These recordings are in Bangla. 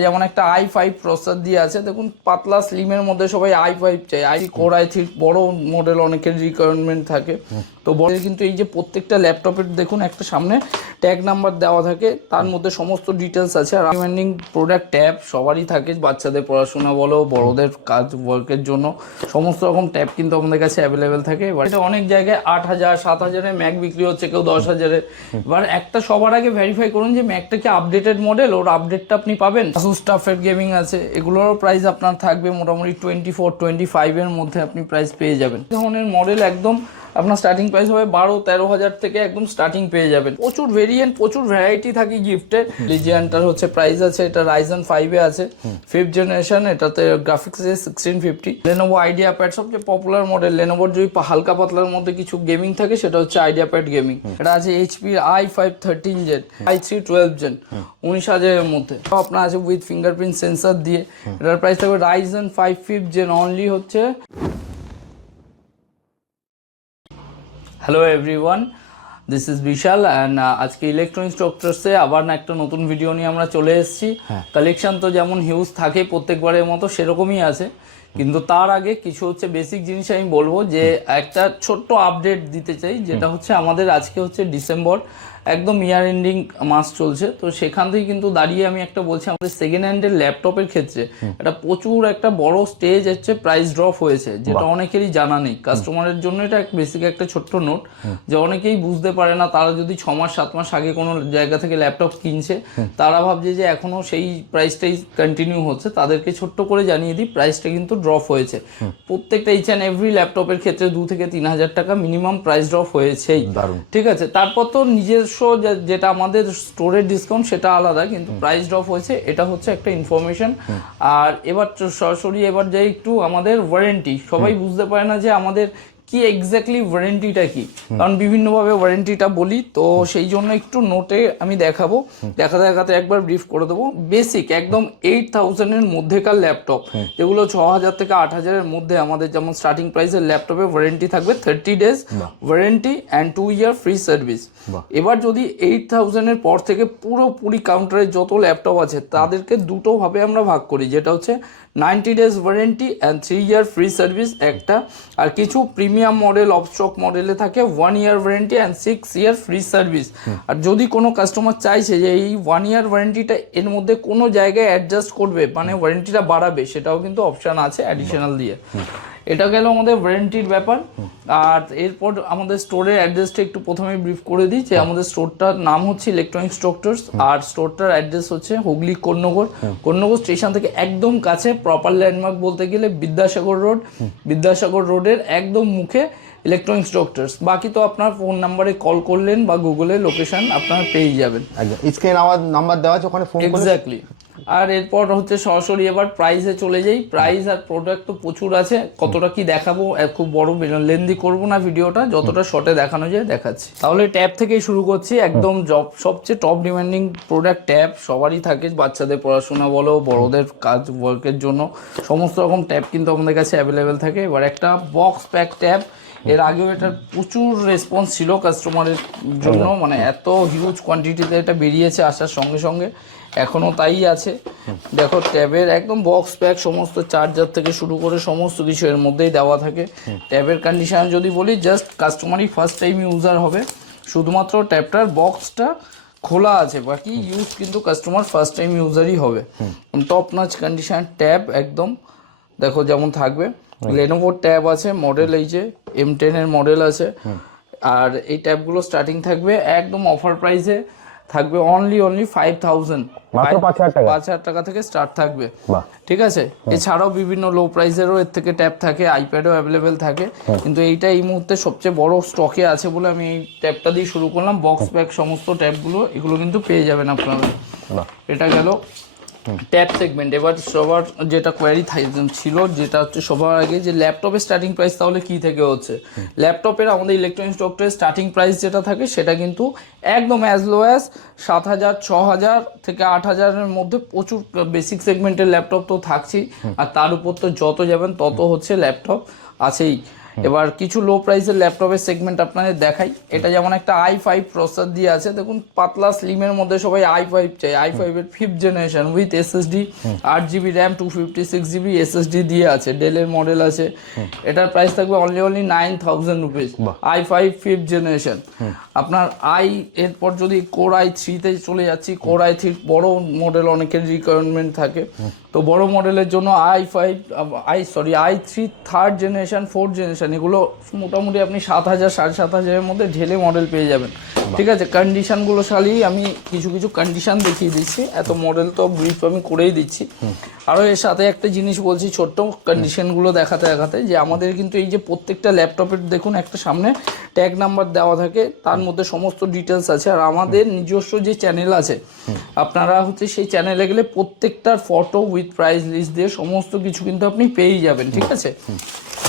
যেমন একটা i5 প্রসেসর দিয়ে আছে, দেখুন পাতলা স্লিমের মধ্যে সবাই i5 চাই, কোর i3 বড় মডেল অনেকের রিকোয়ারমেন্ট থাকে। তো বড় কিন্তু এই যে প্রত্যেকটা ল্যাপটপের দেখুন একটা সামনে ট্যাগ নাম্বার দেওয়া থাকে, তার মধ্যে সমস্ত ডিটেলস আছে। আর রিমাইন্ডিং প্রোডাক্ট ট্যাব সবারই থাকে, বাচ্চাদের পড়াশোনা বলো, বড়দের কাজ ওয়ার্কের জন্য সমস্ত রকম ট্যাব কিন্তু আমাদের কাছে অ্যাভেলেবেল থাকে। এবার এটা অনেক জায়গায় 8,000 7,000-এ ম্যাক বিক্রি হচ্ছে, কেউ 10,000-এ। এবার একটা সবার আগে ভেরিফাই করুন যে ম্যাকটা কি আপডেটেড মডেল, ওর আপডেটটা আপনি পাবেন। আসুস টাফের গেমিং আছে, এগুলোরও প্রাইস আপনার থাকবে মোটামুটি 24-25 এর মধ্যে আপনি প্রাইস পেয়ে যাবেন। এই ধরনের মডেল একদম আপনার স্টার্টিং প্রাইস হবে 12-13 হাজার থেকে একদম স্টার্টিং পেয়ে যাবেন। প্রচুর ভেরিয়েন্ট, প্রচুর ভ্যারাইটি থাকে গিফটের। লিজিয়ানটার হচ্ছে প্রাইস আছে, এটা রাইজেন 5-এ আছে, 5th জেনারেশন, এটাতে গ্রাফিক্স আছে 1650। লেনোভো আইডিয়াপ্যাড সবচেয়ে পপুলার মডেল। লেনোভোর যদি হালকা পাতলার মধ্যে কিছু গেমিং থাকে সেটা হচ্ছে আইডিয়াপ্যাড গেমিং। এটা আছে এইচপির i5 13 জেন, i3 12 জেন, 19,000-এর মধ্যে। আপনার আছে উইথ ফিঙ্গারপ্রিন্ট সেন্সর দিয়ে। এটার প্রাইস থাকবে রাইজেন 5 5th জেন অনলি হচ্ছে। Hello everyone, this is Vishal and আজকে ইলেকট্রনিক্স ডক্টরসে আবার একটা নতুন ভিডিও নিয়ে আমরা চলে এসেছি। কালেকশন তো যেমন হিউজ থাকে প্রত্যেকবারের মতো সেরকমই আছে, কিন্তু তার আগে কিছু হচ্ছে বেসিক জিনিস আমি বলবো যে একটা ছোট্ট আপডেট দিতে চাই, যেটা হচ্ছে আমাদের আজকে হচ্ছে ডিসেম্বর, একদম ইয়ার এন্ডিং মাস চলছে। তো সেখান থেকে কিন্তু দাঁড়িয়ে আমি একটা বলছি, আমাদের সেকেন্ড হ্যান্ডের ল্যাপটপের ক্ষেত্রে এটা প্রচুর একটা বড় স্টেজ হচ্ছে প্রাইস ড্রপ হয়েছে, যেটা অনেকেরই জানা নেই। কাস্টমারের জন্য এটা বেসিক একটা ছোট্ট নোট, যে অনেকেই বুঝতে পারে না। তারা যদি 6 মাস 7 মাস আগে কোনো জায়গা থেকে ল্যাপটপ কিনছে, তারা ভাবছে যে এখনো সেই প্রাইসটাই কন্টিনিউ হচ্ছে। তাদেরকে ছোট্ট করে জানিয়ে দিই, প্রাইসটা কিন্তু ড্রপ হয়েছে। প্রত্যেকটা ইচ অ্যান্ড এভরি ল্যাপটপের ক্ষেত্রে 2 থেকে 3 হাজার টাকা মিনিমাম প্রাইস ড্রপ হয়েছেই। ঠিক আছে, তারপর তো নিজস্ব যেটা আমাদের স্টোরের ডিসকাউন্ট সেটা আলাদা, কিন্তু প্রাইস ড্রপ হয়েছে এটা হচ্ছে একটা ইনফরমেশন। আর এবার সরাসরি এবার যাই একটু আমাদের ওয়ারেন্টি। সবাই বুঝতে পারে না যে আমাদের কি এক্স্যাক্টলি ওয়ারেন্টিটা কি, কারণ বিভিন্নভাবে ওয়ারেন্টিটা বলি। তো সেই জন্য একটু নোটে আমি দেখাবো, দেখাতে একবার ব্রিফ করে দেবো। বেসিক একদম 8,000-এর মধ্যেকার ল্যাপটপ, যেগুলো 6,000 থেকে 8,000-এর মধ্যে আমাদের যেমন স্টার্টিং প্রাইসের ল্যাপটপে ওয়ারেন্টি থাকবে 30 days warranty and 2 year free service. এবার যদি 8,000-এর পর থেকে পুরোপুরি কাউন্টারের যত ল্যাপটপ আছে তাদেরকে দুটো ভাবে আমরা ভাগ করি, যেটা হচ্ছে 90 days warranty and 3 year free service একটা, আর কিছু প্রিমিয়াম মডেল অফ স্টক মডেলে থাকে 1 year warranty and 6 year free service. আর যদি কোনো কাস্টমার চাইছে যে এই 1 year ওয়ারেন্টিটা এর মধ্যে কোনো জায়গায় অ্যাডজাস্ট করবে, মানে ওয়ারেন্টিটা বাড়াবে, সেটাও কিন্তু অপশান আছে অ্যাডিশনাল দিয়ে। এটা গেল আমাদের ওয়ারেন্টির ব্যাপার। আর এরপর আমাদের স্টোরের অ্যাড্রেসটা একটু প্রথমে ব্রিফ করে দিই, যে আমাদের স্টোরটার নাম হচ্ছে ইলেকট্রনিক্স ডক্টরস, আর স্টোরটার অ্যাড্রেস হচ্ছে হুগলি কোন্নগর স্টেশন থেকে একদম কাছে। প্রপার ল্যান্ডমার্ক বলতে গেলে বিদ্যাসাগর রোড, বিদ্যাসাগর রোডের একদম মুখে ইলেকট্রনিক্স ডক্টরস। বাকি তো আপনার ফোন নাম্বারে কল করলেন বা গুগলে লোকেশন আপনারা পেয়ে যাবেন, স্ক্রিনে আমার নাম্বার দেওয়া আছে, ওখানে ফোন করলে। এক্স্যাক্টলি। আর এরপর হচ্ছে সরাসরি এবার প্রাইসে চলে যাই। প্রাইস আর প্রোডাক্ট তো প্রচুর আছে, কতটা কি দেখাবো, খুব বড় লেন্দি করবো না ভিডিওটা, যতটা শর্টে দেখানো যায় দেখাচ্ছি। তাহলে ট্যাব থেকেই শুরু করছি। একদম সবচেয়ে টপ ডিমান্ডিং প্রোডাক্ট ট্যাব সবারই থাকে, বাচ্চাদের পড়াশোনা বলো, বড়দের কাজ ওয়ার্কের জন্য সমস্ত রকম ট্যাব কিন্তু আমাদের কাছে অ্যাভেলেবেল থাকে। এবার একটা বক্স প্যাক ট্যাব, এর আগেও এটার প্রচুর রেসপন্স ছিল কাস্টমারের জন্য, মানে এত হিউজ কোয়ান্টিটিতে এটা বেরিয়েছে আসার সঙ্গে সঙ্গে, এখনও তাই আছে। দেখো ট্যাবের একদম বক্স প্যাক, সমস্ত চার্জার থেকে শুরু করে সমস্ত কিছু এর মধ্যেই দেওয়া থাকে। ট্যাবের কন্ডিশন যদি বলি, জাস্ট কাস্টমারই ফার্স্ট টাইম ইউজার হবে, শুধুমাত্র ট্যাবটার বক্সটা খোলা আছে, বাকি ইউজ কিন্তু কাস্টমার ফার্স্ট টাইম ইউজারই হবে। টপ নচ কন্ডিশন ট্যাব একদম, দেখো যেমন থাকবে। লেনোভোর ট্যাব আছে, মডেল এই যে M10 এর মডেল আছে। আর এই ট্যাবগুলো স্টার্টিং থাকবে একদম অফার প্রাইসে, থাকবে অনলি 5,000, 5,000 টাকা থেকে স্টার্ট থাকবে। ঠিক আছে, এছাড়াও বিভিন্ন লো প্রাইসেরও এর থেকে ট্যাব থাকে, আইপ্যাডও অ্যাভেলেবেল থাকে, কিন্তু এইটা এই মুহূর্তে সবচেয়ে বড় স্টকে আছে বলে আমি এই ট্যাবটা দিয়ে শুরু করলাম। বক্স প্যাক সমস্ত ট্যাবগুলো এগুলো কিন্তু পেয়ে যাবেন আপনারা। এটা গেল ট্যাব সেগমেন্ট। এবার সবার যেটা কোয়ারি ছিল, যেটা হচ্ছে সবার আগে, যে ল্যাপটপের স্টার্টিং প্রাইস তাহলে কি থেকে হচ্ছে। ল্যাপটপের আমাদের ইলেকট্রনিক্স ডক্টরের স্টার্টিং প্রাইস যেটা থাকে সেটা কিন্তু একদম অ্যাজ লো অ্যাজ 7,000 6,000 থেকে 8,000-এর মধ্যে প্রচুর বেসিক সেগমেন্টের ল্যাপটপ তো থাকছেই, আর তার উপর তো যত যাবেন তত হচ্ছে ল্যাপটপ আছেই। এবার কিছু লো প্রাইসের ল্যাপটপের সেগমেন্ট আপনাদের দেখাই। এটা যেমন একটা i5 প্রসেসর দিয়ে আছে, দেখুন পাতলা স্লিমের মধ্যে সবাই i5 চাই। i5 এর 5th generation with SSD 8GB RAM 256GB SSD দিয়ে আছে, ডেলের মডেল আছে। এটার প্রাইস থাকবে only 9000 rupees. i5 5th generation. আপনার এরপর যদি কোর i3 তে চলে যাচ্ছি, কোর i3 বড় মডেল অনেকের রিকোয়ারমেন্ট থাকে, তো বড় মডেলের জন্য i3 third generation 4th generation, এগুলো মোটামুটি আপনি 7000 7500 মধ্যে ঢেলে মডেল পেয়ে যাবেন। ঠিক আছে, কন্ডিশনগুলো শালি আমি কিছু কিছু কন্ডিশন দেখিয়ে দিচ্ছি, এত মডেল তো ব্রিফ আমি করেই দিচ্ছি। আরও এর সাথে একটা জিনিস বলছি ছোট্ট কন্ডিশনগুলো দেখাতে দেখাতে, যে আমাদের কিন্তু এই যে প্রত্যেকটা ল্যাপটপের দেখুন একটা সামনে ট্যাগ নাম্বার দেওয়া থাকে, তার মধ্যে সমস্ত ডিটেলস আছে। আর আমাদের নিজস্ব যে চ্যানেল আছে, আপনারা হচ্ছে সেই চ্যানেলে গেলে প্রত্যেকটার ফটো উইথ প্রাইস লিস্ট দিয়ে সমস্ত কিছু কিন্তু আপনি পেয়েই যাবেন। ঠিক আছে,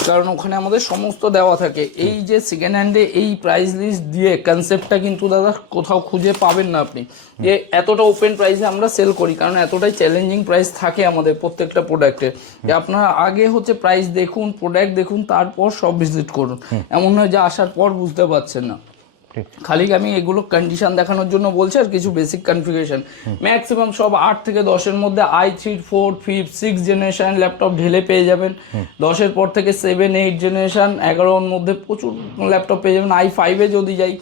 কারণ ওখানে আমাদের সমস্ত দেওয়া থাকে। এই যে সেকেন্ড হ্যান্ডে এই প্রাইস লিস্ট দিয়ে কনসেপ্টটা কিন্তু দাদা কোথাও খুঁজে পাবেন না আপনি, যে এতটা ওপেন প্রাইসে আমরা সেল করি, কারণ এতটাই চ্যালেঞ্জিং প্রাইস থাকে আমাদের প্রত্যেকটা প্রোডাক্টে, যে আপনারা আগে হচ্ছে প্রাইস দেখুন, প্রোডাক্ট দেখুন, তারপর সব ভিজিট করুন। এমন নয় যে আসার পর বুঝতে পারছেন না। খালি আমি এগুলো কন্ডিশন দেখানোর জন্য বলছি, আর কিছু বেসিক কনফিগারেশন। ম্যাক্সিমাম সব 8 থেকে 10-এর মধ্যে i3 4th 5th 6th generation laptop ঢেলে পেয়ে যাবেন। 10-এর পর থেকে 7 8 জেনারেশন, 11-এর মধ্যে প্রচুর ল্যাপটপ পেয়ে যাবেন। i5-এ যদি যাই,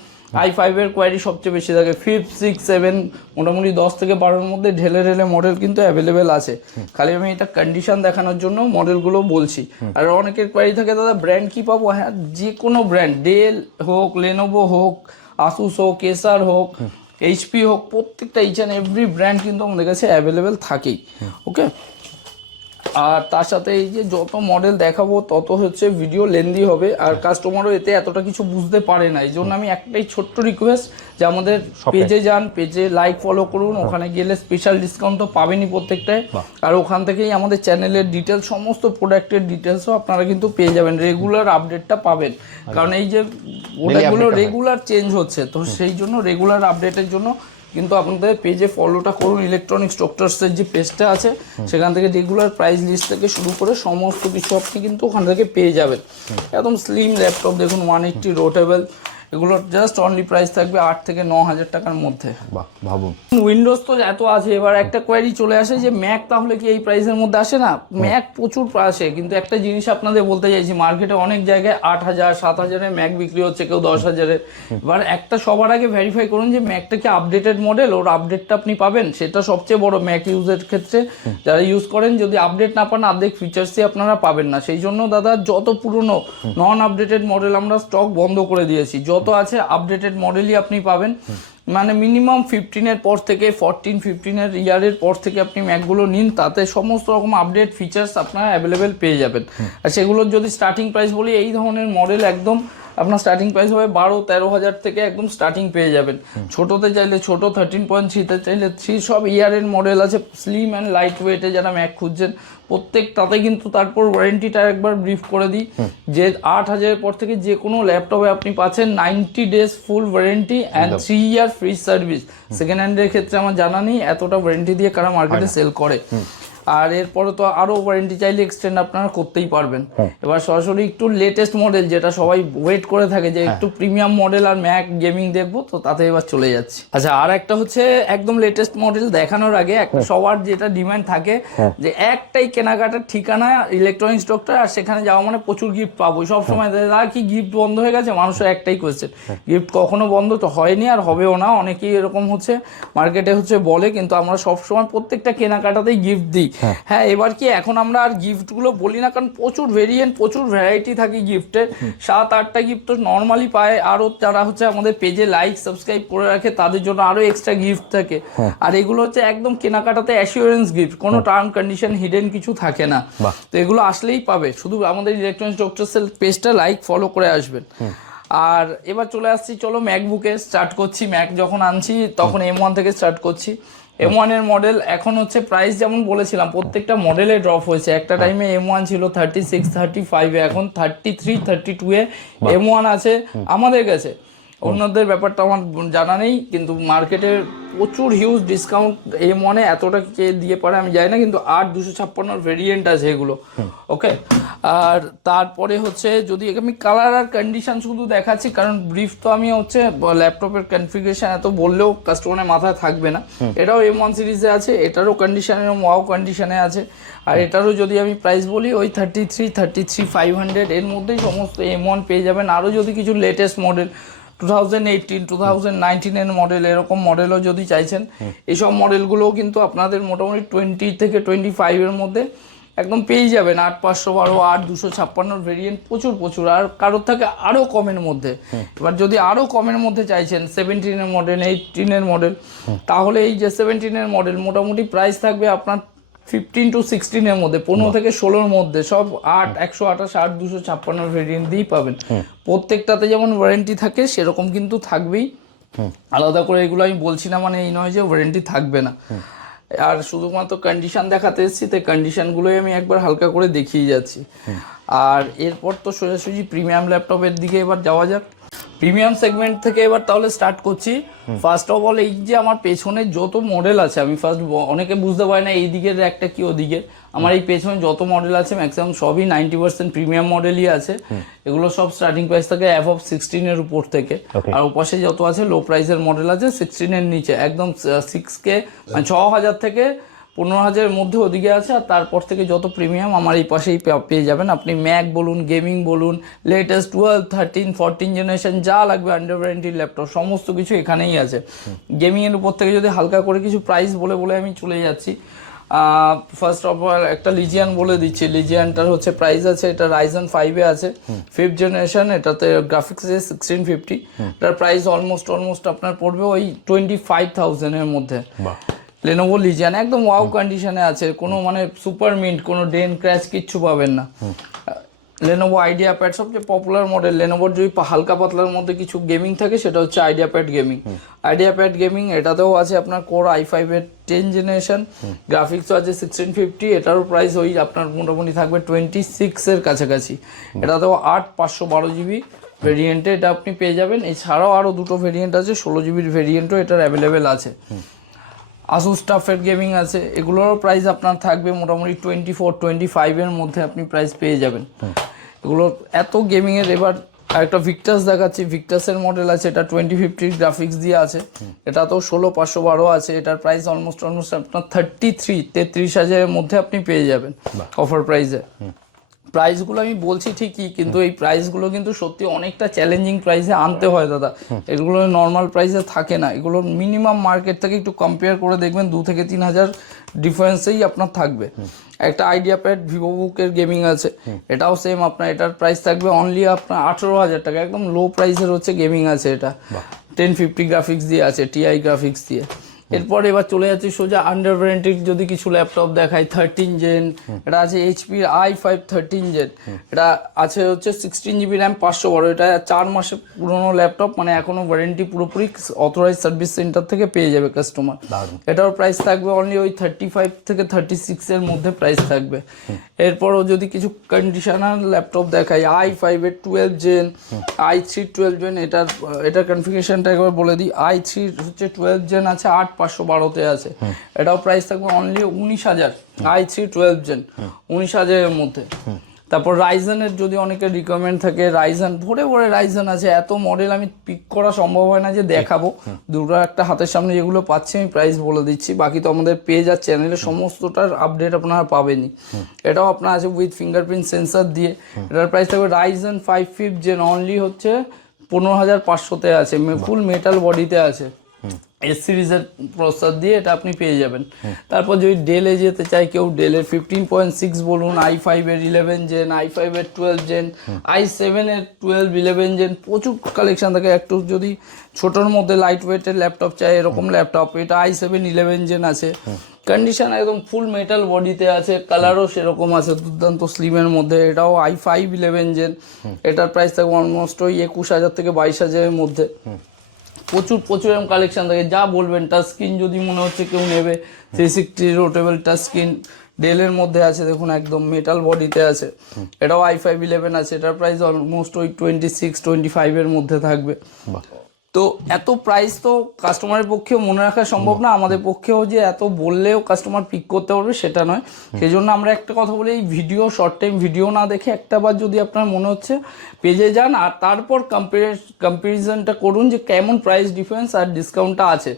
i5-এর কোয়ারি সবচেয়ে বেশি থাকে। 5th 6th 7 মোটামুটি 10 থেকে 12-এর মধ্যে ঢেলে ঢেলে মডেল কিন্তু অ্যাভেলেবেল আছে। খালি আমি এটা কন্ডিশন দেখানোর জন্য মডেলগুলো বলছি। আর অনেকের কোয়ারি থাকে দাদা ব্র্যান্ড কি পাবো, হ্যাঁ যে কোনো ব্র্যান্ড, ডেল হোক, লেনোভো হোক, আসুস হোক, এসার হোক, এইচপি হোক, প্রত্যেকটা ইচ অ্যান্ড এভরি ব্র্যান্ড কিন্তু আমাদের কাছে অ্যাভেলেবেল থাকেই। ওকে, আর তার সাথে এই যে যত মডেল দেখাবো তত হচ্ছে ভিডিও লেন্দি হবে, আর কাস্টমারও এতে এতটা কিছু বুঝতে পারে না। এই জন্য আমি একটাই ছোট্ট রিকোয়েস্ট, যে আমাদের পেজে যান, পেজে লাইক ফলো করুন, ওখানে গেলে স্পেশাল ডিসকাউন্ট তো পাবেনই প্রত্যেকটায়। আর ওখান থেকেই আমাদের চ্যানেলের ডিটেলস, সমস্ত প্রোডাক্টের ডিটেলসও আপনারা কিন্তু পেয়ে যাবেন, রেগুলার আপডেটটা পাবেন। কারণ এই যে প্রোডাক্টগুলো রেগুলার চেঞ্জ হচ্ছে, তো সেই জন্য রেগুলার আপডেটের জন্য কিন্তু আপনাদের পেজে ফলোটা করুন। ইলেকট্রনিক্স ডক্টরসের যে পেজটা আছে, সেখান থেকে রেগুলার প্রাইস লিস্ট থেকে শুরু করে সমস্ত কিছু আপনি কিন্তু ওখান থেকে পেয়ে যাবেন। একদম স্লিম ল্যাপটপ দেখুন, 180 রোটেবল, এগুলোর জাস্ট অনলি প্রাইস থাকবে 8 থেকে 9000 টাকার মধ্যে। ভাবুন, উইন্ডোজ তো এত আছে, এবার একটা কোয়ারি চলে আসে যে ম্যাক তাহলে কি এই প্রাইসের মধ্যে আসে না? ম্যাক প্রচুর আসে, কিন্তু একটা জিনিস আপনাদের বলতে চাইছি, মার্কেটে অনেক জায়গায় 8000 7000-এ ম্যাক বিক্রি হচ্ছে, কেউ 10,000-এ। এবার একটা সবার আগে ভেরিফাই করুন যে ম্যাকটা কি আপডেটেড মডেল, ওর আপডেটটা আপনি পাবেন, সেটা সবচেয়ে বড় ম্যাক ইউজের ক্ষেত্রে। যারা ইউজ করেন যদি আপডেট না পান, অর্ধেক ফিচার্সই আপনারা পাবেন না। সেই জন্য দাদা যত পুরনো নন আপডেটেড মডেল আমরা স্টক বন্ধ করে দিয়েছি, যত আছে আপডেটেড মডেলই আপনি পাবেন। মানে মিনিমাম 15-এর পর থেকে 14-15-এর ইয়ারের পর থেকে আপনি ম্যাকগুলো নিন, তাতে সমস্ত রকম আপডেট ফিচার্স আপনারা অ্যাভেলেবেল পেয়ে যাবেন। আর সেগুলোর যদি স্টার্টিং প্রাইস বলি, এই ধরনের মডেল একদম আপনার স্টার্টিং প্রাইস হবে 12-13 হাজার থেকে একদম স্টার্টিং পেয়ে যাবেন। ছোটোতে চাইলে ছোটো, 13.3-তে চাইলে 3, সব ইয়ারের মডেল আছে। স্লিম অ্যান্ড লাইট ওয়েটে যারা ম্যাক খুঁজছেন, প্রত্যেকটাতে কিন্তু তারপর ওয়ারেন্টিটা একবার ব্রিফ করে দিই, যে 8,000-এর পর থেকে যে কোনো ল্যাপটপে আপনি পাচ্ছেন 90 days full warranty and 3 year free service. Second হ্যান্ডের ক্ষেত্রে আমার জানা নেই এতটা ওয়ারেন্টি দিয়ে কারা মার্কেটে সেল করে। আর এরপরে তো আরো ওয়ারেন্টি চাইলে এক্সটেন্ড আপনারা করতেই পারবেন। এবার সরাসরি একটু লেটেস্ট মডেল, যেটা সবাই ওয়েট করে থাকে যে একটু প্রিমিয়াম মডেল আর ম্যাক গেমিং দেখবো, তো তাতে এবার চলে যাচ্ছে। আচ্ছা, আর একটা হচ্ছে একদম লেটেস্ট মডেল দেখানোর আগে একটা সবার যেটা ডিমান্ড থাকে, যে একটাই কেনাকাটার ঠিকানা ইলেকট্রনিক্স ডক্টর, আর সেখানে যাওয়া মানে প্রচুর গিফট পাবো। সবসময় দাদা কি গিফট বন্ধ হয়ে গেছে? মানুষের একটাই কোয়েশ্চেন, গিফট কখনো বন্ধ তো হয়নি আর হবেও না। অনেকেই এরকম হচ্ছে মার্কেটে হচ্ছে বলে, কিন্তু আমরা সবসময় প্রত্যেকটা কেনাকাটাতেই গিফট দিই। হ্যাঁ, এবার কি এখন আমরা আর গিফটগুলো বলি না, কারণ প্রচুর ভেরিয়েন্ট, প্রচুর ভ্যারাইটি থাকে গিফটের। 7-8টা গিফট তো নর্মালি পায়, আরও যারা হচ্ছে আমাদের পেজে লাইক সাবস্ক্রাইব করে রাখে তাদের জন্য আরও এক্সট্রা গিফট থাকে। আর এগুলো হচ্ছে একদম কেনাকাটাতে অ্যাসিওরেন্স গিফট, কোনো টার্ম কন্ডিশন হিডেন কিছু থাকে না। তো এগুলো আসলেই পাবে, শুধু আমাদের ইলেকট্রনিক্স ডক্টরসের পেজটা লাইক ফলো করে আসবেন। আর এবার চলে আসছি, চলো ম্যাকবুকে স্টার্ট করছি। ম্যাক যখন আনছি তখন M1 থেকে স্টার্ট করছি। M1 এর মডেল এখন হচ্ছে প্রাইস যেমন বলেছিলাম, প্রত্যেকটা মডেলে ড্রপ হয়েছে। একটা টাইমে M1 ছিল 36 35-এ, এখন 33 32-এ M1 আছে আমাদের কাছে। অন্যদের ব্যাপারটা আমার জানা নেই, কিন্তু মার্কেটে প্রচুর হিউজ ডিসকাউন্ট M1-এ এতটা কে দিয়ে পারে আমি জানি না, কিন্তু 8256 ভেরিয়েন্ট আছে এগুলো। ওকে, আর তারপরে হচ্ছে যদি আমি কালার আর কন্ডিশন শুধু দেখাচ্ছি, কারণ ব্রিফ তো আমি হচ্ছে ল্যাপটপের কনফিগারেশন এত বললেও কাস্টমারের মাথায় থাকবে না। এটাও M1 সিরিজে আছে, এটারও কন্ডিশনে ওয়াও কন্ডিশনে আছে। আর এটারও যদি আমি প্রাইস বলি ওই 33,500 এর মধ্যেই সমস্ত M1 পেয়ে যাবেন। আরও যদি কিছু লেটেস্ট মডেল 2018 2019 এর মডেল, এরকম মডেলও যদি চাইছেন, এইসব মডেলগুলোও কিন্তু আপনাদের মোটামুটি 20 থেকে 25 এর মধ্যে একদম পেয়ে যাবেন। 8512, 8256 ভেরিয়েন্ট প্রচুর। আর কারোর থেকে আরও কমের মধ্যে, এবার যদি আরও কমের মধ্যে চাইছেন 17 এর মডেল, 18 এর মডেল, তাহলে এই যে 17 এর মডেল মোটামুটি প্রাইস থাকবে আপনার 15 to 16 এর মধ্যে, 15 থেকে 16 এর মধ্যে, সব 128, 8256 ভেরিয়েন্ট দিয়েই পাবেন। প্রত্যেকটাতে যেমন ওয়ারেন্টি থাকে সেরকম কিন্তু থাকবেই, আলাদা করে এগুলো আমি বলছি না, মানে এই নয় যে ওয়ারেন্টি থাকবে না। আর শুধুমাত্র কন্ডিশন দেখাতে এসেছি, তাই কন্ডিশনগুলোই আমি একবার হালকা করে দেখিয়ে যাচ্ছি। আর এরপর তো সোজাসুজি প্রিমিয়াম ল্যাপটপের দিকে এবার যাওয়া যাক। প্রিমিয়াম সেগমেন্ট থেকে এবার তাহলে স্টার্ট করছি। ফার্স্ট অফ অল, এই যে আমার পেছনে যত মডেল আছে, আমি ফার্স্ট অনেকে বুঝতে পারি না এই দিকের একটা কি ওদিকে, আমার এই পেছনে যত মডেল আছে ম্যাক্সিমাম সবই 90% প্রিমিয়াম মডেলই আছে। এগুলো সব স্টার্টিং প্রাইস থাকে অ্যাবভ 16 এর উপর থেকে, আর ওপাশে যত আছে লো প্রাইসের মডেল আছে 16 এর নিচে, একদম 6K মানে 6000 থেকে 15,000 এর মধ্যে ওদিকে আছে। আর তারপর থেকে যত প্রিমিয়াম আমার এই পাশেই পেয়ে যাবেন। আপনি ম্যাক বলুন, গেমিং বলুন, লেটেস্ট 12, 13, 14 জেনারেশন যা লাগবে আন্ডার ওয়ারেন্টির ল্যাপটপ সমস্ত কিছু এখানেই আছে। গেমিংয়ের উপর থেকে যদি হালকা করে কিছু প্রাইস বলে আমি চলে যাচ্ছি। ফার্স্ট অফ অল একটা লিজিয়ান বলে দিচ্ছি। লিজিয়ানটার হচ্ছে প্রাইস আছে, এটা রাইজেন 5-এ আছে, 5th জেনারেশন, এটাতে গ্রাফিক্স আছে 1650। এটার প্রাইস অলমোস্ট আপনার পড়বে ওই 25,000 এর মধ্যে। লেনোভো লিজিয়ান একদম ওয়াও কন্ডিশনে আছে, কোনো মানে সুপার মিন্ট, কোনো ডেন ক্র্যাশ কিচ্ছু পাবেন না। লেনোভো আইডিয়া প্যাড সবচেয়ে পপুলার মডেল। লেনোভোর যদি হালকা পাতলার মধ্যে কিছু গেমিং থাকে সেটা হচ্ছে idea pad gaming. Idea pad gaming এটাতেও আছে আপনার কোর i5-এর 10 জেনারেশন, গ্রাফিক্সও আছে 1650। এটারও প্রাইস ওই আপনার মোটামুটি থাকবে 26 এর কাছাকাছি। এটাতেও 8/512 জিবি ভেরিয়েন্টে এটা আপনি পেয়ে যাবেন। এছাড়াও আরও দুটো ভেরিয়েন্ট আছে, 16 জিবির ভেরিয়েন্টও এটার অ্যাভেলেবেল আছে। আসুস টাফের গেমিং আছে, এগুলোরও প্রাইস আপনার থাকবে মোটামুটি 24-25 এর মধ্যে আপনি প্রাইস পেয়ে যাবেন। এগুলো এত গেমিংয়ের। এবার আরেকটা ভিক্টাস দেখাচ্ছি। ভিক্টাসের মডেল আছে, এটা 2050 গ্রাফিক্স দিয়ে আছে, এটা তো 16/512 আছে। এটার প্রাইস অলমোস্ট আপনার 33,000 এর মধ্যে আপনি পেয়ে যাবেন অফার প্রাইসে। প্রাইসগুলো আমি বলছি ঠিকই, কিন্তু এই প্রাইসগুলো কিন্তু সত্যি অনেকটা চ্যালেঞ্জিং প্রাইসে আনতে হয় দাদা। এগুলো নর্মাল প্রাইসে থাকে না, এগুলো মিনিমাম মার্কেট থেকে একটু কম্পেয়ার করে দেখবেন 2 থেকে 3,000 ডিফারেন্সেই আপনার থাকবে। একটা আইডিয়া প্যাড ভিভো বুকের গেমিং আছে, এটাও সেম আপনার, এটার প্রাইস থাকবে অনলি আপনার 18,000 টাকা, একদম লো প্রাইসের হচ্ছে গেমিং আছে। এটা 1050 গ্রাফিক্স দিয়ে আছে, টিআই গ্রাফিক্স দিয়ে। এরপর এবার চলে যাচ্ছি সোজা আন্ডার ওয়ারেন্টির যদি কিছু ল্যাপটপ দেখাই। 13 জেন এটা আছে, HP i5 13 জেন, এটা আছে হচ্ছে 16 জিবি র্যাম, 512। এটা 4 মাসের পুরোনো ল্যাপটপ, মানে এখনো ওয়ারেন্টি পুরোপুরি অথরাইজ সার্ভিস সেন্টার থেকে পেয়ে যাবে কাস্টমার। এটার প্রাইস থাকবে অনলি ওই 35 থেকে 36 এর মধ্যে প্রাইস থাকবে। এরপরও যদি কিছু কন্ডিশনার ল্যাপটপ দেখাই, i5-এর 12 জেন, i3 12 জেন, এটার কনফিগারেশনটা একবার বলে দিই। i3 হচ্ছে 12 জেন আছে, 8/512-তে আছে, এটাও প্রাইস থাকবে অনলি 19,000। i3 12 জেন 19,000 এর মধ্যে। তারপর রাইজেনের যদি অনেকের রিকোয়ারমেন্ট থাকে, রাইজেন ভরে রাইজেন আছে, এত মডেল আমি পিক করা সম্ভব হয় না যে দেখাবো। দুটো একটা হাতের সামনে যেগুলো পাচ্ছি আমি প্রাইস বলে দিচ্ছি, বাকি তো আমাদের পেজ আর চ্যানেলে সমস্তটার আপডেট আপনারা পাবেনই। এটাও আপনার আছে উইথ ফিঙ্গারপ্রিন্ট সেন্সার দিয়ে। এটার প্রাইস থাকবে রাইজেন 5 5th জেন অনলি হচ্ছে 15,500-তে আছে, ফুল মেটাল বডিতে আছে, এস সিরিজের প্রসেসর দিয়ে এটা আপনি পেয়ে যাবেন। তারপর যদি ডেলে যেতে চাই কেউ, ডেলের 15.6 বলুন, i5-এর 11 জেন, i5-এর 12 জেন, i7-এর 12 11 জেন, প্রচুর কালেকশন থাকে। একটু যদি ছোটোর মধ্যে লাইট ওয়েটের ল্যাপটপ চাই, এরকম ল্যাপটপ, এটা i7 11 জেন আছে, কন্ডিশন একদম ফুল মেটাল বডিতে আছে, কালারও সেরকম আছে দুর্দান্ত স্লিমের মধ্যে। এটাও i5 11 জেন, এটার প্রাইস থাকবে অলমোস্ট ওই 21,000 থেকে 22,000-এর মধ্যে। প্রচুর এরকম কালেকশন থাকে, যা বলবেন। টাচ স্ক্রিন যদি মনে হচ্ছে কেউ নেবে, 360 রোটেবল টাচ স্ক্রিন ডেলের মধ্যে আছে, দেখুন একদম মেটাল বডিতে আছে। এটাও i5 11 আছে, এটার প্রাইস অলমোস্ট ওই 26-25 এর মধ্যে থাকবে। তো এত প্রাইস তো কাস্টমারের পক্ষেও মনে রাখা সম্ভব না, আমাদের পক্ষেও যে এত বললেও কাস্টমার পিক করতে পারবে সেটা নয়। সেই জন্য আমরা একটা কথা বলি, এই ভিডিও শর্ট টাইম ভিডিও না দেখে একটাবার যদি আপনার মনে হচ্ছে পেজে যান আর তারপর কম্পারিজনটা করুন যে কেমন প্রাইস ডিফারেন্স আর ডিসকাউন্টটা আছে।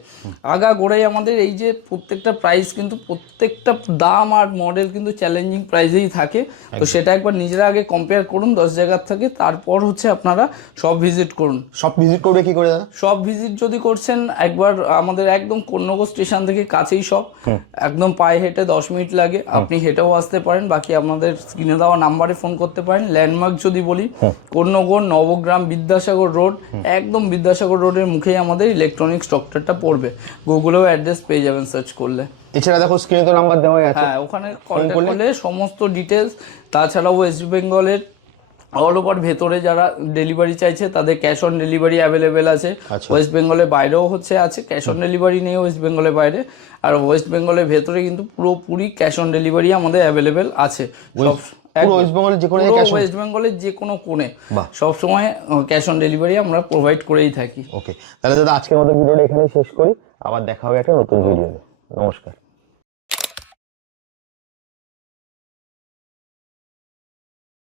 আগা গোড়াই আমাদের এই যে প্রত্যেকটা প্রাইস কিন্তু প্রত্যেকটা দাম আর মডেল কিন্তু চ্যালেঞ্জিং প্রাইসেই থাকে। তো সেটা একবার নিজেরা আগে কম্পেয়ার করুন 10 জায়গার থেকে, তারপর হচ্ছে আপনারা সব ভিজিট করুন। সব ভিজিট করবে কি করে দাদা? সব ভিজিট যদি করছেন একবার আমাদের একদম কন্যগর স্টেশন থেকে কাছেই সব, একদম পায়ে হেঁটে 10 মিনিট লাগে, আপনি হেঁটেও আসতে পারেন, বাকি আমাদের স্ক্রিনে দেওয়া নাম্বারে ফোন করতে পারেন। ল্যান্ডমার্ক যদি বলি, কন্যগর নবগ্রাম বিদ্যাসাগর রোড, একদম বিদ্যাসাগর রোডের মুখেই আমাদের ইলেকট্রনিক স্টকটারটা পড়বে, গুগলেও অ্যাড্রেস পেয়ে যাবেন সার্চ করলে। এছাড়া দেখো স্ক্রিনে তো নাম্বার দেওয়াই আছে, হ্যাঁ ওখানে কন্ট্যাক্ট করলে সমস্ত ডিটেলস। তাছাড়াও ওয়েস্ট বেঙ্গলের অল ওভার ভেতরে যারা ডেলিভারি চাইছে তাদের ক্যাশ অন ডেলিভারি অ্যাভেলেবেল আছে। ওয়েস্ট বেঙ্গলের বাইরেও আছে ক্যাশ অন ডেলিভারি নেই ওয়েস্ট বেঙ্গলের বাইরে, আর ওয়েস্ট বেঙ্গলের ভেতরে কিন্তু পুরোপুরি ক্যাশ অন ডেলিভারি আমাদের অ্যাভেলেবেল আছে। সব ওয়েস্ট বেঙ্গলের যে কোনো কোণে সবসময় ক্যাশ অন ডেলিভারি আমরা প্রোভাইড করেই থাকি। ওকে, তাহলে দাদা আজকের মতো ভিডিওটা এখানেই শেষ করি, আবার দেখা হবে একটা নতুন ভিডিও। নমস্কার।